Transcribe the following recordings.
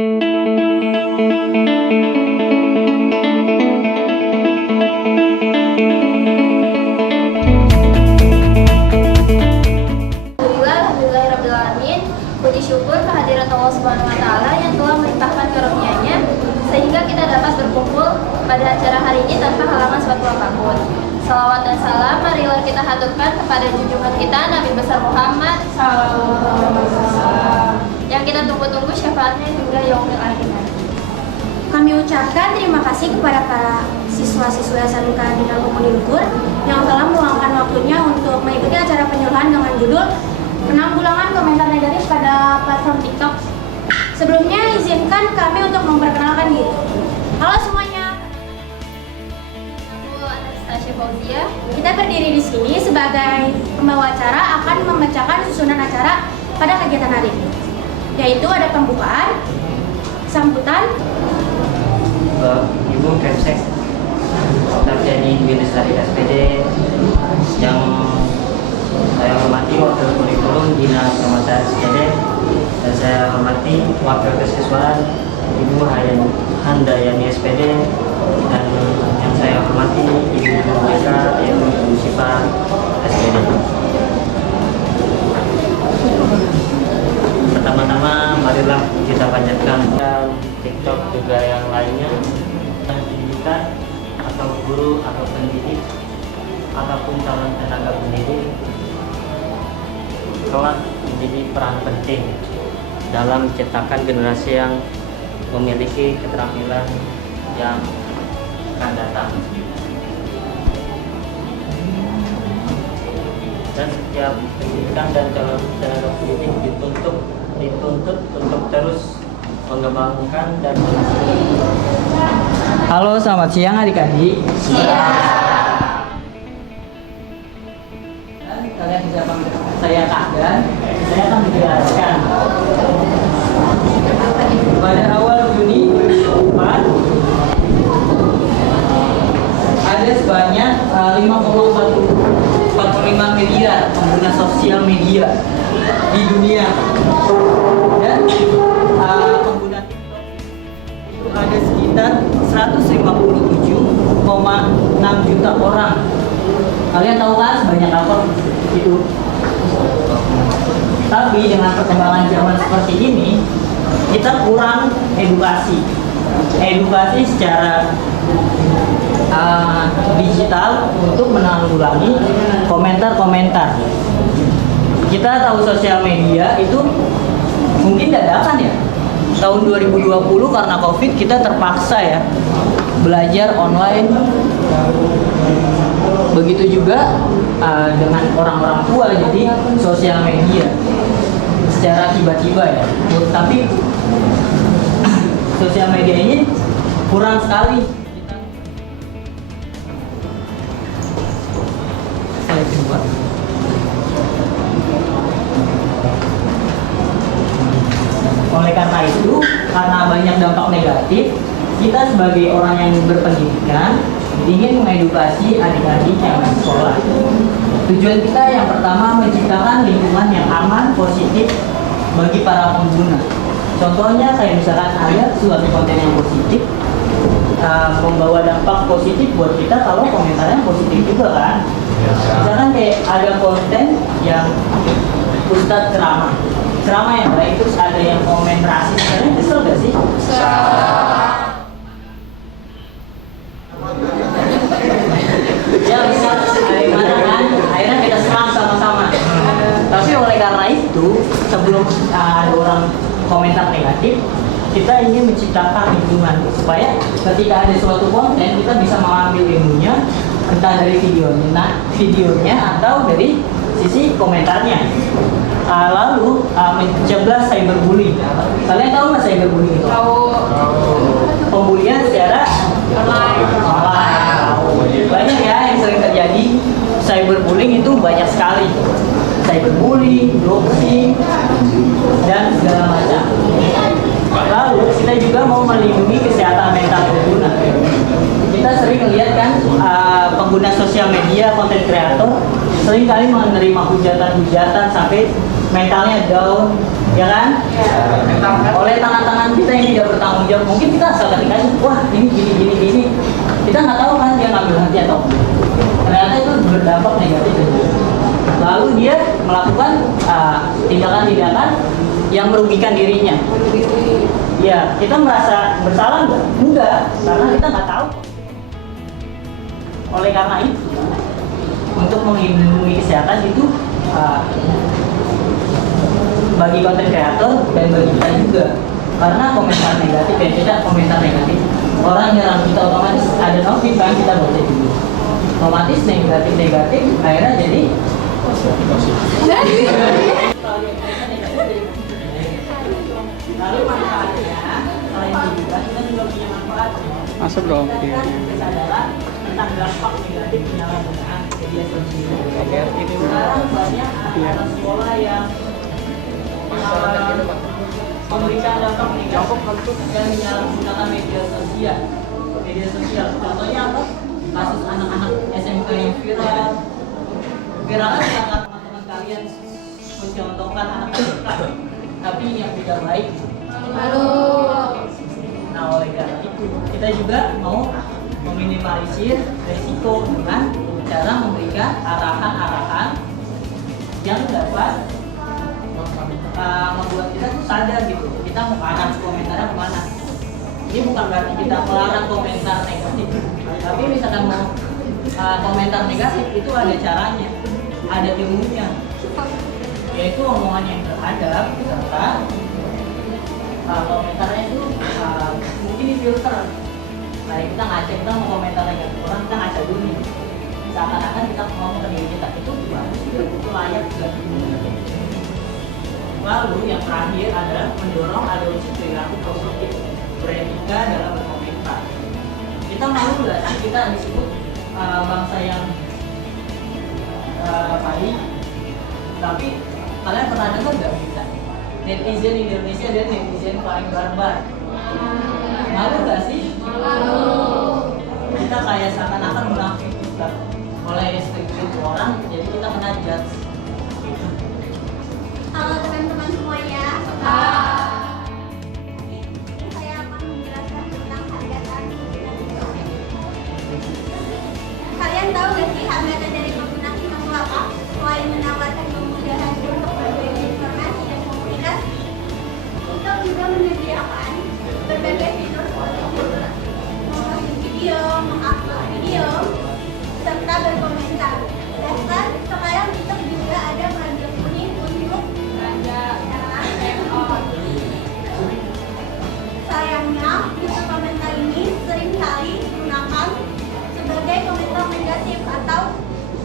Alhamdulillahirrahmanirrahim. Puji syukur kehadiran Allah Subhanahu wa Ta'ala yang telah melimpahkan karunia-Nya sehingga kita dapat berkumpul pada acara hari ini tanpa halangan suatu apapun. Salawat dan salam marilah kita haturkan kepada junjungan kita Nabi besar Muhammad yang kita tunggu-tunggu syafaatnya hingga yaumil akhir. Kami ucapkan terima kasih kepada para siswa-siswa SMK Bina Komuni Luhur yang telah meluangkan waktunya untuk mengikuti acara penyuluhan dengan judul Penanggulangan Komentar Negatif pada Platform TikTok. Sebelumnya izinkan kami untuk memperkenalkan diri. Halo semuanya. Aku Anastasia Fauzia. Kita berdiri di sini sebagai pembawa acara akan membacakan susunan acara pada kegiatan hari ini, yaitu ada pembukaan, sambutan, Ibu Kemsek Sarjani Administrasi SPD yang saya hormati Wakil Kurikulum Dinas Pemasyarakatan SPD, dan saya hormati Wakil Kesiswaan Ibu Handayani SPD, dan yang saya hormati Ibu BK yaitu Ibu Syifa SPD. Pertama-tama marilah kita panjatkan TikTok juga yang lainnya, pendidikan atau guru atau pendidik ataupun calon tenaga pendidik telah menjadi peran penting dalam menciptakan generasi yang memiliki keterampilan yang akan datang. Dan setiap pendidikan dan calon tenaga pendidik dituntut untuk terus mengembangkan dan Halo, selamat siang adik-adik. Kalian bisa panggil saya Kak Dan. Saya akan menjelaskan. Pada awal Juni 2004 ada sebanyak 5,45 miliar pengguna sosial media di dunia, dan pengguna TikTok itu ada sekitar 157,6 juta orang. Kalian tahu kan sebanyak apa itu? Tapi dengan perkembangan zaman seperti ini, kita kurang edukasi secara digital untuk menanggulangi komentar-komentar. Kita tahu sosial media itu mungkin dadakan ya. Tahun 2020 karena COVID kita terpaksa ya belajar online. Begitu juga dengan orang-orang tua, jadi sosial media secara tiba-tiba ya. Tapi sosial media ini kurang sekali. Saya coba. Oleh karena itu, karena banyak dampak negatif, kita sebagai orang yang berpendidikan ingin mengedukasi adik-adik yang sekolah. Tujuan kita yang pertama menciptakan lingkungan yang aman, positif bagi para pengguna. Contohnya kayak misalkan ada suatu konten yang positif, membawa dampak positif buat kita kalau komentarnya positif juga kan. Misalkan kayak ada konten yang Ustadz ceramah yang baik, terus ada yang komen rasis, kalian kesel gak sih? Ya bisa, gimana kan? Akhirnya kita serang sama-sama. Tapi oleh karena itu, sebelum ada orang komentar negatif, kita ingin menciptakan lingkungan supaya ketika ada suatu konten kita bisa mengambil ilmunya, entah dari videonya atau dari sisi komentarnya. Lalu mencegah cyberbullying. Kalian tahu nggak cyberbullying itu? Tahu. Pembulian secara online. Banyak ya yang sering terjadi. Cyberbullying itu banyak sekali. Cyberbullying, doxing, dan segala macam. Lalu kita juga mau melindungi kesehatan mental pengguna. Kita sering melihat kan pengguna sosial media, konten kreator sering kali menerima hujatan sampai mentalnya down, ya kan? Oleh tangan-tangan kita yang tidak gini, kita nggak tahu kan dia ngambil hati atau enggak. Ternyata itu berdampak negatif. Lalu dia melakukan tindakan-tindakan yang merugikan dirinya. Ya, kita merasa bersalah nggak? Enggak, karena kita nggak tahu. Oleh karena itu, untuk melindungi kesehatan itu bagi konten kreator dan bagi kita juga, karena komentar negatif ya kita komentar negatif orang nyerang kita otomatis ada notif kan kita baca dulu, otomatis negatif akhirnya jadi lalu manfaatnya selain hiburan kita juga punya manfaat Masuk dong. kesadaran tentang dampak negatif penyalahgunaan media sosial. Sekarang banyak anak sekolah yang memberikan dampak negatif dan menyalahgunakan media sosial. Contohnya apa? Kasus anak-anak SMK yang viral. Viral kan sangat teman-teman kalian mencontohkan anak SMK, tapi ini yang tidak baik. Nah, oleh karena itu kita juga mau meminimalisir resiko dengan cara memberikan arahan-arahan yang dapat membuat kita tuh sadar gitu, kita mau arah komentarnya kemana. Ini bukan berarti kita melarang komentar negatif, tapi misalkan mau komentar negatif itu ada caranya, ada ilmunya, yaitu omongan yang terhadap serta komentarnya itu mungkin difilter. Nah, kita ngaca, kita mau komentar negatif orang, kita ngaca dulu nih, seakan-akan kita ngomong ke diri kita itu bagus, itu layak juga. Lalu yang terakhir adalah mendorong adopsi perilaku positif beretika dalam berkomentar. Kita malu nggak sih kita disebut bangsa yang baik, tapi kalian pernah dengar nggak kita netizen Indonesia dan netizen paling barbar? Malu nggak sih? Kita kayak seakan-akan munafik kita oleh skripsi orang, jadi kita kena judge. Halo teman-teman semuanya. Saya akan menjelaskan tentang hambatan komunikasi. Kalian tahu nggak sih hambatan dari komunikasi itu apa? Selain menawarkan kemudahan untuk berbagi informasi dan komunikasi, kita juga menyediakan berbagai fitur seperti memposting video, mengupload video, serta berkomentar. Bahkan sekarang kita juga ada radio kuning untuk sayangnya, fitur komentar ini seringkali digunakan sebagai komentar negatif atau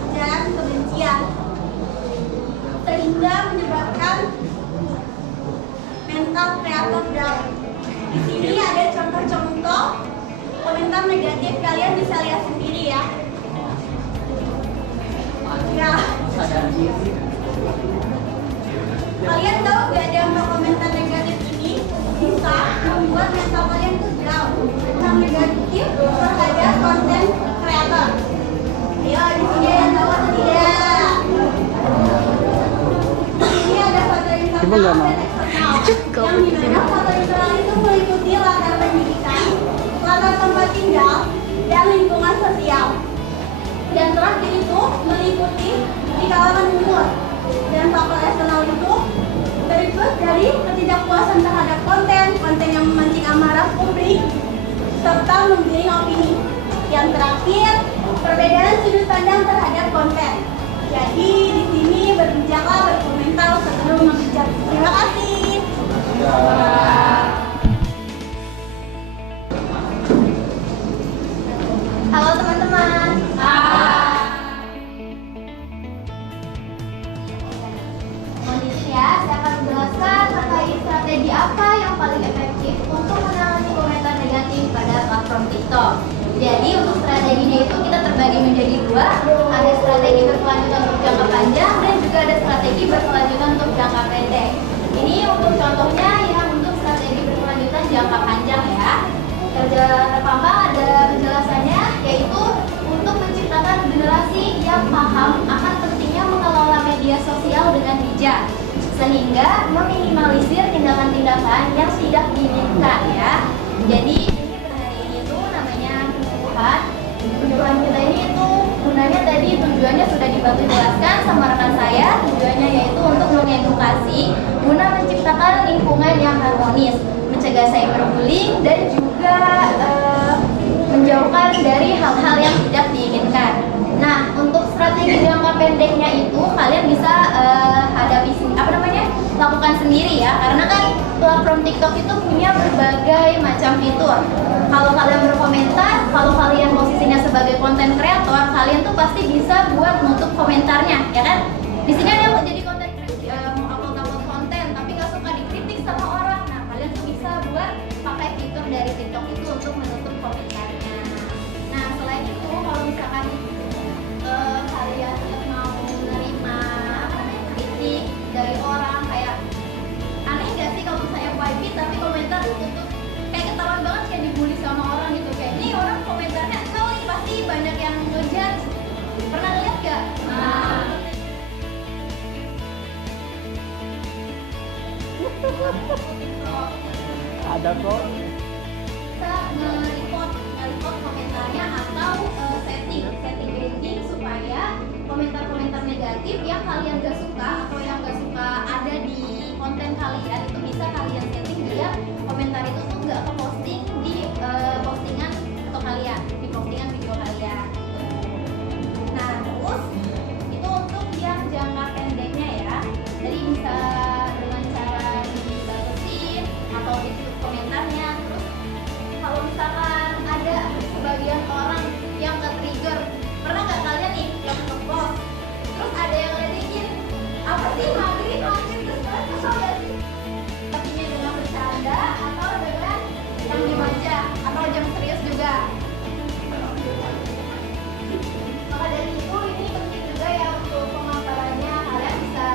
ujaran kebencian, sehingga menyebabkan mental kreator down. Di sini ada contoh-contoh komentar negatif, kalian bisa lihat sendiri ya. Kalian tahu gak dampak komentar negatif ini bisa membuat mental kalian tuh down, yang negatif terhadap konten kreator. Ayo di sini ada yang tahu atau tidak? Ini ada foto internal dan eksternal. Yang dimana foto internal itu meliputi latar pendidikan, latar tempat tinggal, dan lingkungan sosial. Dan terakhir itu meliputi di kalangan umur. Dan faktor eksternal itu berikut dari ketidakpuasan terhadap konten yang memancing amarah publik, serta menggiring opini. Yang terakhir, perbedaan sudut pandang terhadap konten. Jadi di sini berbijaklah, berkomentar sebelum menghujat. Terima kasih. Halo teman-teman. Ya, saya akan menjelaskan terkait strategi apa yang paling efektif untuk menangani komentar negatif pada platform TikTok. Jadi untuk strateginya itu kita terbagi menjadi dua, ada strategi berkelanjutan untuk jangka panjang dan juga ada strategi berkelanjutan untuk jangka pendek. Ini untuk contohnya yang untuk strategi berkelanjutan jangka panjang ya. Terpampang ada penjelasannya, yaitu untuk menciptakan generasi yang paham akan pentingnya mengelola media sosial dengan bijak, sehingga meminimalisir tindakan-tindakan yang tidak diinginkan ya. Jadi hari ini tuh dibantu jelaskan sama rekan saya. Tujuannya yaitu untuk mengedukasi guna menciptakan lingkungan yang harmonis, mencegah cyberbullying dan juga menjauhkan dari hal-hal yang tidak diinginkan. Nah, untuk strategi jangka pendeknya itu kalian bisa lakukan sendiri ya, karena kan platform TikTok itu punya berbagai macam fitur. Kalau kalian berkomentar, kalau kalian posisinya sebagai konten kreator, kalian tuh pasti bisa buat nutup komentarnya, ya kan? Di sini ada yang jadi konten mau upload konten tapi nggak suka dikritik sama orang. Nah, kalian tuh bisa buat pakai fitur dari TikTok itu untuk menutup komentarnya. Nah, selain itu kalau misalkan kalian mau menerima kritik dari orang, kayak aneh nggak sih kalau misalnya FYP tapi komentar tutup, kayak ketahuan banget kayak dibully sama orang gitu, kayak ini orang komentarnya tahu nih pasti banyak yang ngejudge. Pernah lihat gak? Ada kok. Bisa nge-report komentarnya atau setting ranking supaya komentar-komentar negatif yang kalian gak suka atau yang gak suka ada di konten kalian itu bisa kalian setting biar komentar itu tuh gak ke posting di postingan atau kalian di postingan video kalian. Nah, terus itu untuk yang jangka pendeknya ya, jadi bisa dengan cara dibatasin atau ditutup komentarnya. Terus kalau misalkan ada sebagian orang yang ke-trigger, pernah nggak kalian nih yang nge-post terus ada yang ngedikin apa sih maghrib terus kalian kesel gak sih? Artinya dengan bercanda atau dengan yang dibaca atau yang serius juga. Maka dari itu ini penting juga ya untuk pemaparannya, kalian bisa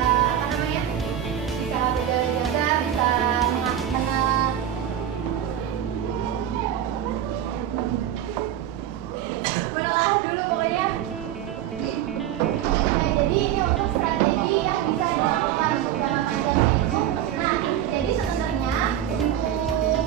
bisa berjaga-jaga, bisa mengakhirkan menelaah dulu pokoknya. Nah, jadi ini untuk strategi yang bisa dilakukan untuk jangka panjang itu. Nah, jadi sebenarnya untuk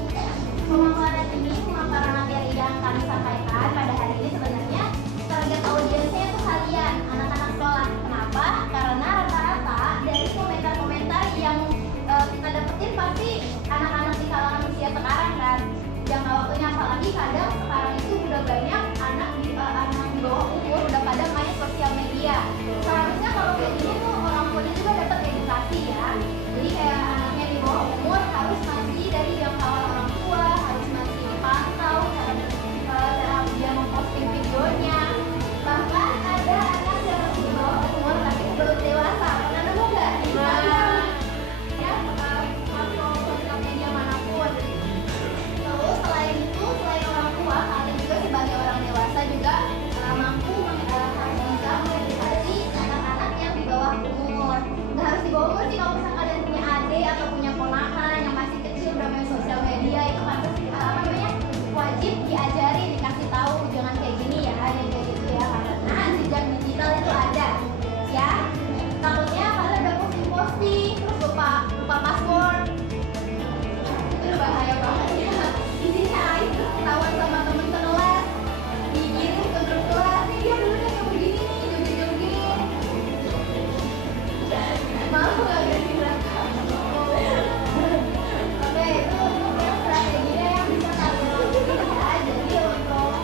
pemaparan materi yang kami sampaikan pada hari ini sebenarnya target audiensnya itu kalian, anak-anak sekolah. Kenapa? Karena rata-rata dari komentar-komentar yang kita dapetin pasti anak-anak di kalangan usia sekarang kan. Jangka waktunya, apalagi kadang sekarang itu udah banyak anak di bawah umur udah pada main sosial media. Seharusnya kalau kayak gini tuh orang tuanya juga dapat edukasi ya. Jadi kayak anaknya di bawah umur harus masih dari jangkauan orang tua, harus masih dipantau cara dia memposting videonya. Bahkan ada anak yang di bawah umur tapi belum dewasa. Pernah nemu nggak? Ya, platform sosial media manapun. Terus selain itu, selain orang tua, kalian juga sebagai orang dewasa juga mampu harus bisa mengedukasi anak-anak yang di bawah umur. Nggak harus di bawah umur sih, kalau misalnya kalian punya adik atau punya ponakan yang masih kecil udah main sosial media, itu harus wajib diajari, dikasih tahu jangan kayak gini ya, yang kayak gitu ya, karena jejak digital itu ada ya. Takutnya kalian udah posting terus lupa password, itu bahaya banget ya. Isinya aib terus ketahuan sama temen sekelas, dikirim ke grup kelas, nih dia dulu yang begini nih, joget-joget, malu gak ganti belakang. Oke, itu yang strateginya yang bisa kalian lakukan ya. Jadi untuk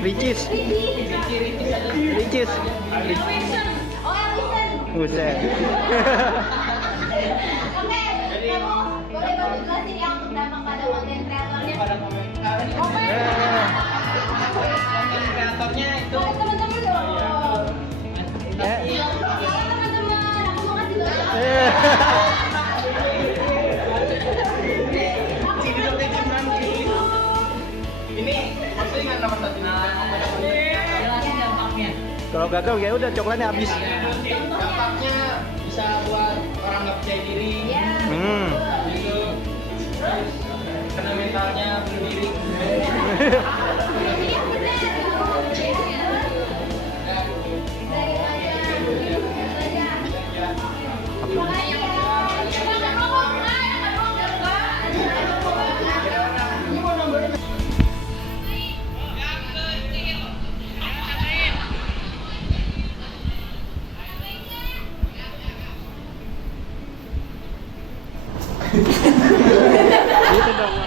Ricis. Ricis. Oh, Elison. Buset. Oke, kamu boleh bantu jelasin ya untuk dampak pada konten kreatornya? Oke. Kreatornya itu Oleh teman-teman dong. Eh. Iya, teman-teman, aku mau kasih tahu. ini maksudnya kan nomor satu jelasin dampaknya. Kalau gagal ya udah coklatnya habis. Dampaknya bisa buat orang nggak percaya diri. Gitu. Terus kena mentalnya bunuh diri. Itu dong.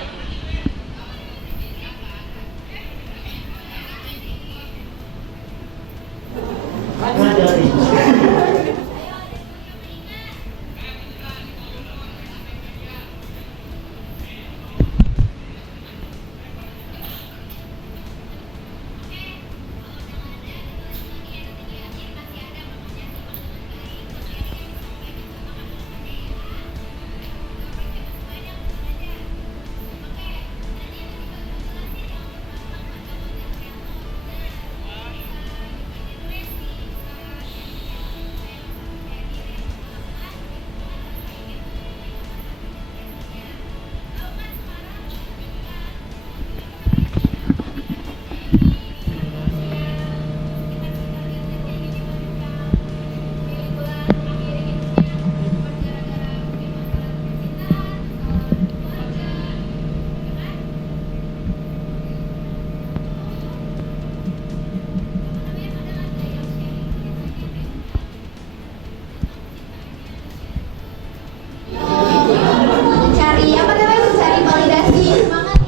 Cari apa namanya? Cari validasi. Semangat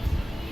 ya.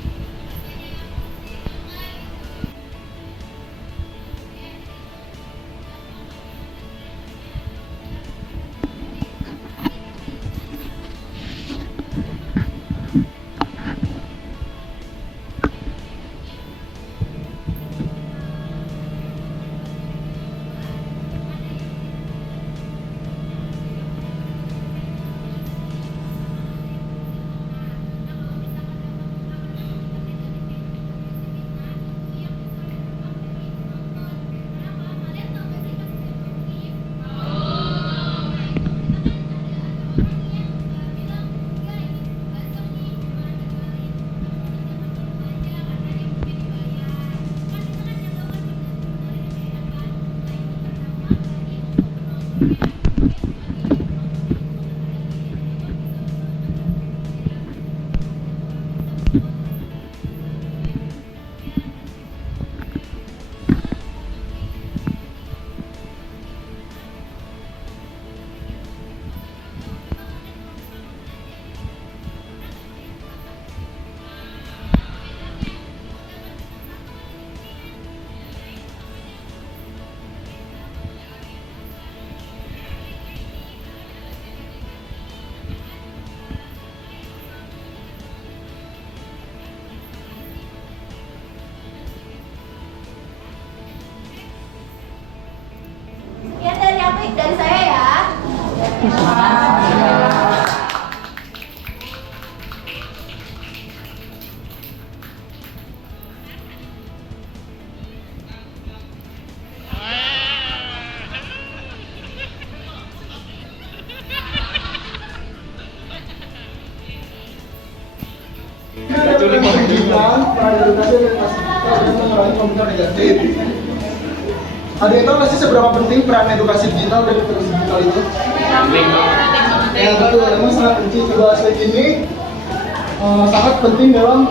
Sekian dari saya ya. Ada yang tahu nggak sih seberapa penting peran edukasi digital dan literasi digital itu? Ya betul, memang sangat penting. Kedua aspek ini sangat penting dalam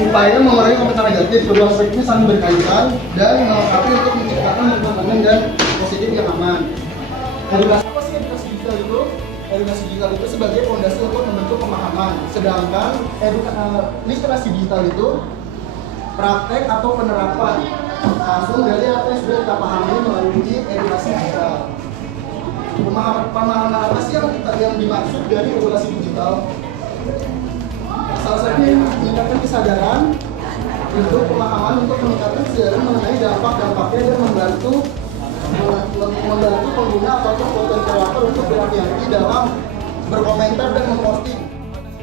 upaya mengurangi komentar negatif. Kedua aspek ini saling berkaitan dan melengkapi untuk menciptakan lingkungan dan positif yang aman. Edukasi apa sih edukasi digital itu? edukasi digital itu sebagai fondasi untuk membentuk pemahaman. Sedangkan literasi digital itu praktek atau penerapan langsung dari apa yang sudah kita pahami melalui edukasi digital. Pemahaman apa sih yang dimaksud dari edukasi digital? Salah satunya meningkatkan kesadaran untuk pemahaman untuk meningkatkan kesadaran mengenai dampak-dampaknya dan membantu pengguna ataupun konten kreator untuk berhati-hati dalam berkomentar dan memposting.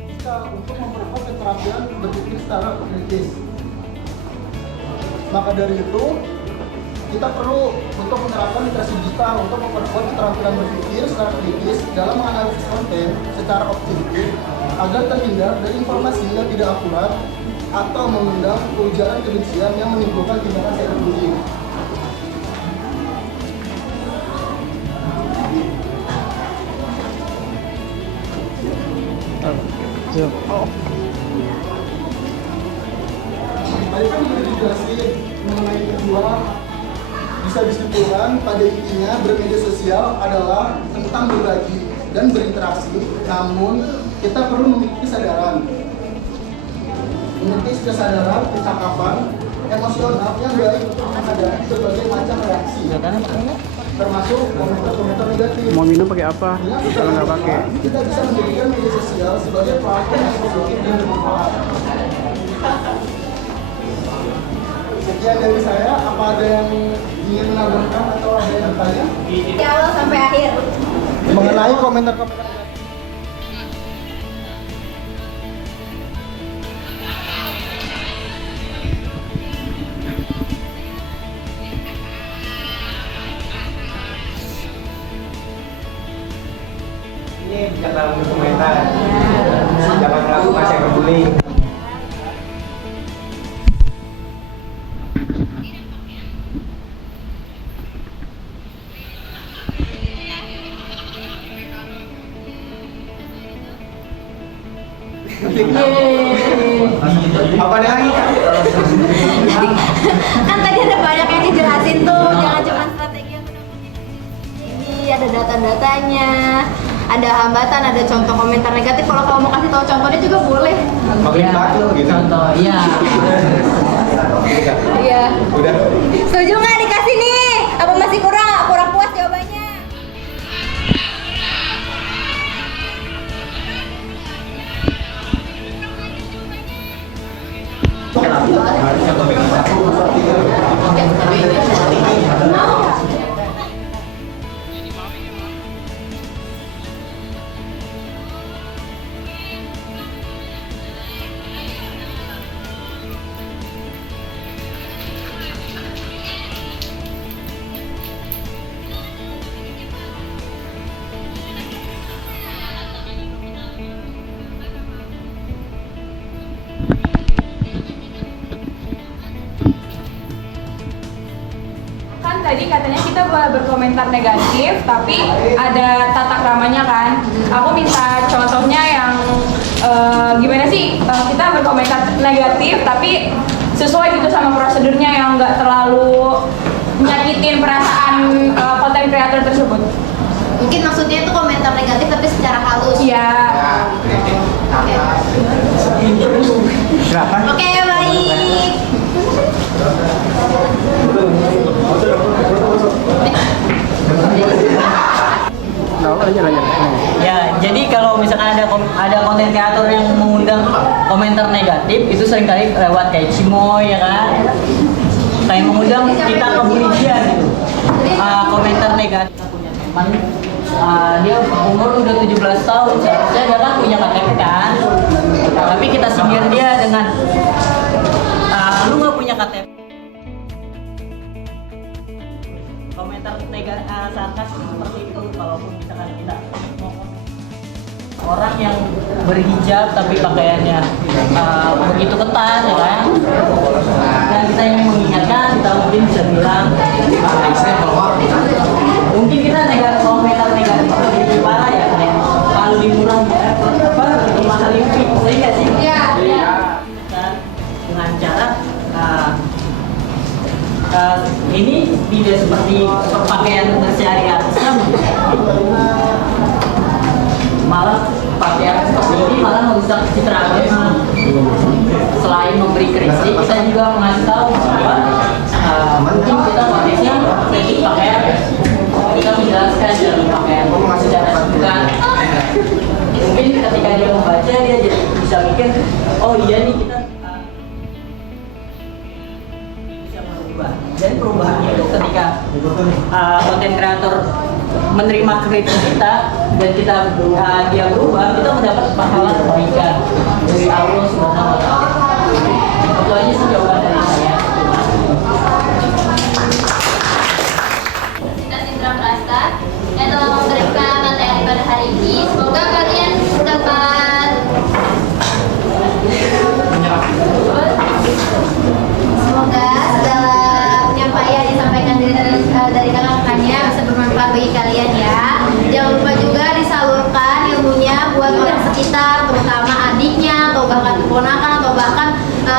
Bisa untuk memperkuat keterampilan berpikir secara kritis. Maka dari itu, kita perlu untuk menerapkan literasi digital untuk memperkuat keterampilan berpikir secara kritis dalam menganalisis konten secara objektif agar terhindar dari informasi yang tidak akurat atau mengundang ujaran kebencian yang menimbulkan tindakan cyberbullying. Tadi kan sudah dijelasin mengenai kedua, bisa disimpulkan pada intinya bermedia sosial adalah tentang berbagi dan berinteraksi, namun kita perlu memiliki kesadaran kecakapan emosional yang baik untuk menghadapi berbagai macam reaksi, termasuk komentar-komentar negatif. Mau minum pakai apa? Kalau nggak pakai. Kita bisa menjadikan media sosial sebagai platform yang positif dan bermanfaat. Sekian dari saya. Apa ada yang ingin menambahkan atau ada yang bertanya? Dari awal sampai akhir. Mengenai komentar-komentar. Ini jangan berkomentar, jangan melakukan cyberbullying. Apa lagi? Kan tadi ada banyak yang dijelasin tuh, jangan cuma strategi yang ini, ada data-datanya, ada hambatan, ada contoh komentar negatif. Kalau kamu mau kasih tahu contohnya juga boleh. Makin takut gitu. Contoh, iya. Iya. Udah. Setuju nggak dikasih nih? Apa masih kurang puas jawabannya? Kan tadi katanya kita boleh berkomentar negatif, tapi ada tata kramanya kan. Aku minta contohnya yang gimana sih kita berkomentar negatif, tapi sesuai gitu sama prosedurnya yang nggak terlalu nyakitin perasaan konten kreator tersebut. Mungkin maksudnya itu komentar negatif tapi secara halus. Iya. Silakan. Oke, baik. Ya, jadi kalau misalkan ada konten kreator yang mengundang komentar negatif, itu seringkali lewat kayak cimoy ya kan, kayak mengundang kita ke bully dia gitu. Komentar negatif. Punya teman, dia umur udah 17 tahun, seharusnya dia kan punya KTP kan, tapi kita sindir dia dengan lu nggak punya KTP. Komentar negatif sarkas seperti itu, kalaupun misalkan kita orang yang berhijab tapi pakaiannya begitu ketat ya kan, dan kita ingin mengingatkan, kita mungkin bisa bilang mungkin kita komentar negatif lebih parah ya, kayak kalau dimurah lebih mahal lebih, iya sih? Iya. Dan dengan cara ini tidak seperti pakaian bersehari-hari. malah pakaian seperti ini malah merusak citra agama. Selain memberi kritik, kita juga mengasih tahu bahwa mungkin kita konteksnya kritik pakaian, kita menjelaskan dalam pakaian secara singkat. Mungkin ketika dia membaca dia jadi bisa mikir, oh iya nih kita bisa merubah. Dan perubahannya itu ketika konten kreator menerima kritik kita dan kita dia berubah, kita mendapat pahala kebaikan dari Allah Subhanahu wa Ta'ala. Itu aja sih jawaban dari saya. Universitas Indra Prasta yang telah memberikan materi pada hari ini. Semoga kalian dapat semoga segala penyampaian yang disampaikan dari kakak-kakaknya bisa bermanfaat bagi kalian ya. Jangan lupa juga disalurkan ilmunya buat orang sekitar, terutama adiknya atau bahkan keponakan atau bahkan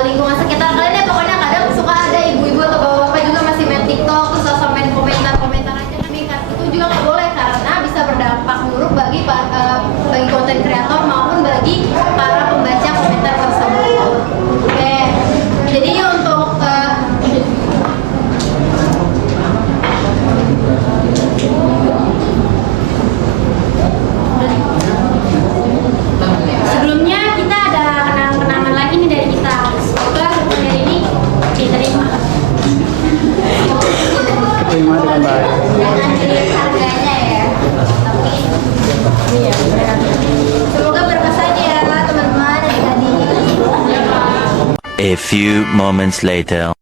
lingkungan sekitar kalian ya. Pokoknya kadang suka ada ibu-ibu atau bapak-bapak juga masih main TikTok terus langsung main komentar aja. Tapi itu juga nggak boleh karena bisa berdampak buruk bagi konten kreator maupun bagi para pembaca komentar tersebut. Oke, jadi untuk sebelumnya kita ada kenangan-kenangan lagi nih dari kita. Semoga hari ini diterima. Terima dengan baik. Jangan jadi harganya ya. Tapi iya benar. Semoga berkesan ya teman-teman adik-adik. A few moments later.